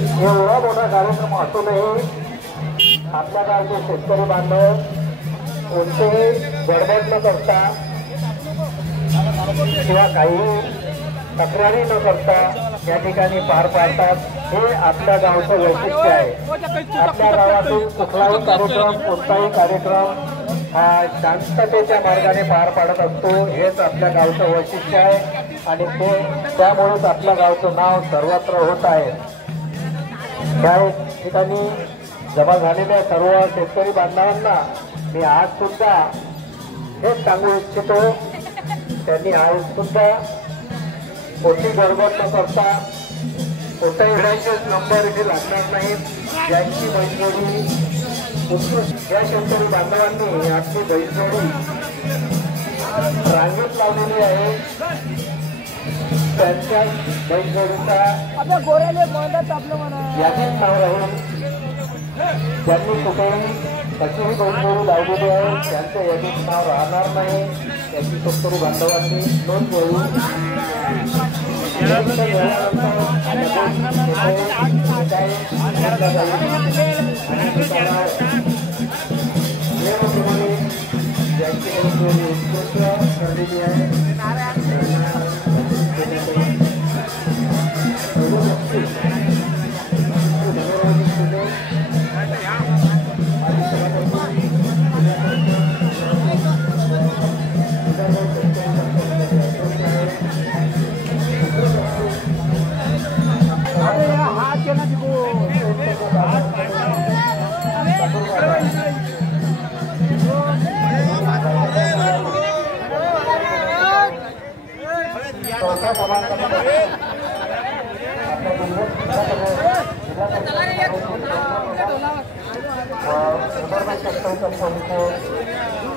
एवढा मोठा कार्यक्रम असूनही आपल्या गावचे शेतकरी बांधव कोणतेही गडबड न करता किंवा काही तक्रारी न करता या ठिकाणी पार पाडतात। हे आपल्या गावचं वैशिष्ट्य आहे। आपल्या गावातील कुठलाही कार्यक्रम कोणताही कार्यक्रम हा शांततेच्या मार्गाने पार पाडत असतो। हेच आपल्या गावचं वैशिष्ट्य आहे आणि त्यामुळेच आपल्या गावचं नाव सर्वत्र होत आहे। त्या ठिकाणी जमा झालेल्या सर्व शेतकरी बांधवांना मी आज सुद्धा हेच सांगू इच्छितो, त्यांनी आज सुद्धा कोणती गडबड न करता कोणत्याही वेळाचे नंबर इथे लागणार नाहीत। ज्यांची बैलजोडी उत्कृष्ट या शेतकरी बांधवांनी आपली बैलजोडी रांगेत लावलेली आहे, त्यांच्या बैलजोडीचा यादीत नाव राहील। ज्यांनी कुठेही कशीही बैलजोडी लावलेली आहे त्यांच्या यादीत नाव राहणार नाही, याची शेतकरी बांधवांनी नोंद घ्यावी। ज्यांची बैलजोडी उत्कृष्ट ठरलेली आहे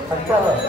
संचालक